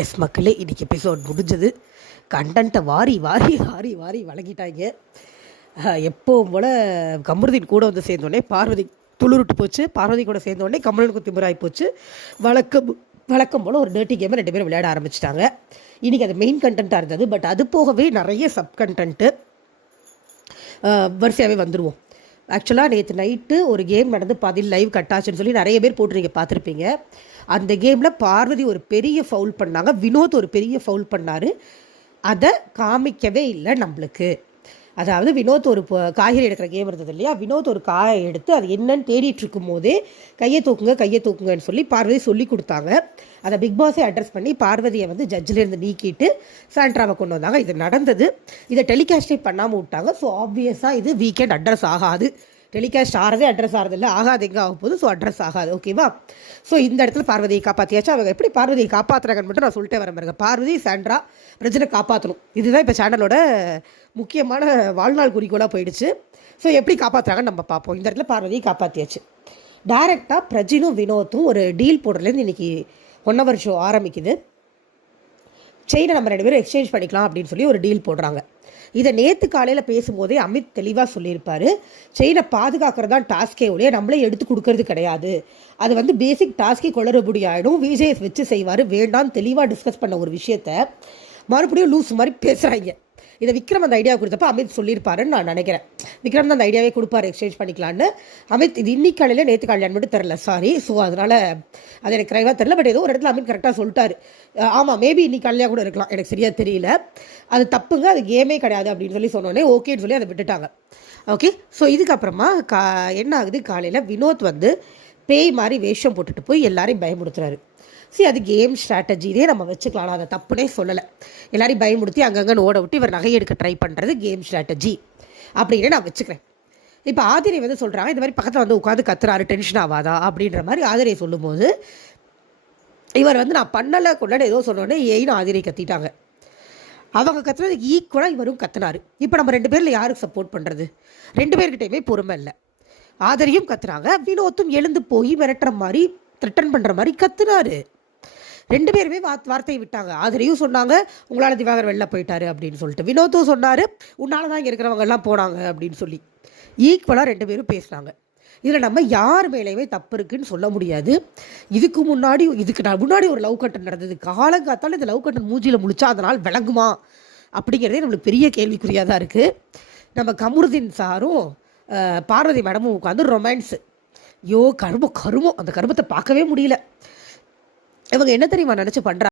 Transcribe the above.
S மக்களே, இன்றைக்கி episode முடிஞ்சது. கண்டென்ட்டை வாரி வாரி வாரி வாரி வழங்கிட்டாங்க. எப்போவும் போல் கமருதீன் கூட வந்து சேர்ந்தோடனே பார்வதி துளுருட்டு போச்சு. பார்வதி கூட சேர்ந்தோடனே கமலனுக்கு திமிராகி போச்சு. வழக்கம் போல் ஒரு டர்ட்டி கேமை 2 பேரும் விளையாட ஆரம்பிச்சிட்டாங்க. இன்றைக்கி அது மெயின் கண்டென்ட்டாக இருந்தது. பட் அது போகவே நிறைய சப் கண்டென்ட்டு வரிசையாகவே வந்துடுவோம். ஆக்சுவலாக நேற்று நைட்டு ஒரு கேம் நடந்து பதில் லைவ் கட்டாச்சுன்னு சொல்லி நிறைய பேர் போட்டு நீங்கள் பார்த்துருப்பீங்க. அந்த கேமில் பார்வதி ஒரு பெரிய ஃபவுல் பண்ணாங்க, வினோத் ஒரு பெரிய ஃபவுல் பண்ணார். அதை காமிக்கவே இல்லை நம்மளுக்கு. அதாவது வினோத் ஒரு காய்கறி எடுக்கிற கேம் இருந்தது இல்லையா, வினோத் ஒரு காயை எடுத்து அது என்னன்னு தேடிட்டு இருக்கும் போதே கையை தூக்குங்கன்னு சொல்லி பார்வதி சொல்லி கொடுத்தாங்க. அதை பிக் பாஸே அட்ரஸ் பண்ணி பார்வதியை வந்து ஜட்ஜிலேருந்து நீக்கிட்டு சாண்ட்ராவை கொண்டு வந்தாங்க. இது நடந்தது. இதை டெலிகாஸ்டே பண்ணாமல் விட்டாங்க. ஸோ ஆப்வியஸாக இது வீக்கெண்ட் அட்ரஸ் ஆகாது. டெலிகாஸ்ட் ஆகிறதே அட்ரஸ் ஆகிறது இல்லை, ஆகாது எங்கே ஆக போகுது. ஸோ அட்ரஸ் ஆகாது. ஓகேவா? ஸோ இந்த இடத்துல பார்வதியை காப்பாற்றியாச்சு. அவங்க எப்படி பார்வதியை காப்பாற்றுறாங்கன்னு மட்டும் நான் சொல்லிட்டே வரேன் பாருங்க. பார்வதி சாண்ட்ரா பிரச்சனை காப்பாற்றணும். இதுதான் இப்போ சேனலோட முக்கியமான வாழ்நாள் குறிக்கோளாக போயிடுச்சு. ஸோ எப்படி காப்பாற்றுறாங்கன்னு நம்ம பார்ப்போம். இந்த இடத்துல பார்வதியை காப்பாற்றியாச்சு. டைரெக்டாக பிரஜினும் வினோத்தும் ஒரு டீல் போடுறதுலேருந்து இன்றைக்கி 1 hour ஷோ ஆரம்பிக்குது. செயினை நம்ம 2 பேரும் எக்ஸ்சேஞ்ச் பண்ணிக்கலாம் அப்படின்னு சொல்லி ஒரு டீல் போடுறாங்க. இதை நேற்று காலையில் பேசும்போதே அமித் தெளிவாக சொல்லியிருப்பார். செயினை பாதுகாக்கிறது தான் டாஸ்கே ஒழிய நம்மளே எடுத்து கொடுக்கறது கிடையாது. அது வந்து பேசிக் டாஸ்கே குளறுபடி ஆகிடும். விஜேஎஸ் வச்சு செய்வார். வேண்டாம் தெளிவாக டிஸ்கஸ் பண்ண ஒரு விஷயத்த மறுபடியும் லூஸ் மாதிரி பேசுகிறாங்க. இதை விக்ரம் அந்த ஐடியா கொடுத்தப்ப அமித் சொல்லியிருப்பாருன்னு நான் நினைக்கிறேன். விக்ரம் தான் அந்த ஐடியாவே கொடுப்பாரு, எக்ஸ்சேஞ்ச் பண்ணிக்கலான்னு. அமித் இது இன்னைக்கு காலையில் நேற்று காலையில் மட்டும் தெரில, சாரி. ஸோ அதனால் அது எனக்கு கரெக்டாக தெரில. பட் ஏதோ ஒரு இடத்துல அமித் கரெக்டாக சொல்லிட்டாரு. ஆமாம், மேபி இன்னைக்கு காலையாக கூட இருக்கலாம், எனக்கு சரியாக தெரியல. அது தப்புங்க, அது கேமே கிடையாது அப்படின்னு சொல்லி சொன்னோடனே ஓகேன்னு சொல்லி அதை விட்டுட்டாங்க. ஓகே. ஸோ இதுக்கப்புறமா என்ன ஆகுது, காலையில் வினோத் வந்து பேய் மாதிரி வேஷம் போட்டுட்டு போய் எல்லாரையும் பயமுடுத்துறாரு. சரி, அது கேம் ஸ்ட்ராட்டஜினே நம்ம வச்சுக்கலாம், அதை தப்புனே சொல்லலை. எல்லாரையும் பயமுடுத்தி அங்கங்கன்னு ஓட விட்டு இவர் நகை எடுக்க ட்ரை பண்ணுறது கேம் ஸ்ட்ராட்டஜி அப்படின்னு நான் வச்சுக்கிறேன். இப்போ ஆதிரை வந்து சொல்கிறாங்க, இந்த மாதிரி பக்கத்தில் வந்து உட்காந்து கத்துறாரு, டென்ஷன் ஆகாதா அப்படின்ற மாதிரி ஆதிரை சொல்லும்போது இவர் வந்து நான் பண்ணலை கொண்டாட ஏதோ சொன்னோடனே ஏன்னு ஆதிரை கத்திட்டாங்க. அவங்க கத்துறதுக்கு ஈக்குவலாக இவரும் கத்துனாரு. இப்போ நம்ம 2 பேரில் யாருக்கு சப்போர்ட் பண்ணுறது? 2 பேர்கிட்டையுமே பொறுமை இல்லை. ஆதிரையும் கத்துறாங்க, வினோத்தும் எழுந்து போய் மிரட்டுற மாதிரி த்ரெட்டன் பண்ணுற மாதிரி கத்துனாரு. 2 பேருமே வார்த்தையை விட்டாங்க. ஆதிரையும் சொன்னாங்க உங்களால் திவாகர் வெளில போயிட்டாரு அப்படின்னு சொல்லிட்டு. வினோத்தும் சொன்னார் உன்னால தான் இங்கே இருக்கிறவங்க எல்லாம் போனாங்க அப்படின்னு சொல்லி. ஈக்குவலாக 2 பேரும் பேசுனாங்க. இதில் நம்ம யார் மேலேயுமே தப்பு இருக்குன்னு சொல்ல முடியாது. இதுக்கு முன்னாடி ஒரு லவ் கட்டன் நடந்தது. காலங்காத்தால் இந்த லவ் கட்டன் மூஞ்சியில் முழிச்சா அதனால் விளங்குமா அப்படிங்கிறதே நம்மளுக்கு பெரிய கேள்விக்குறியாக தான் இருக்குது. நம்ம கமருதீன் சாரும் பார்வதி மேடமும் உட்காந்து ரொமான்ஸு. கருமம் அந்த கருமத்தை பார்க்கவே முடியல. இவங்க என்ன தெரியுமா நினச்சி பண்ணுறாங்க?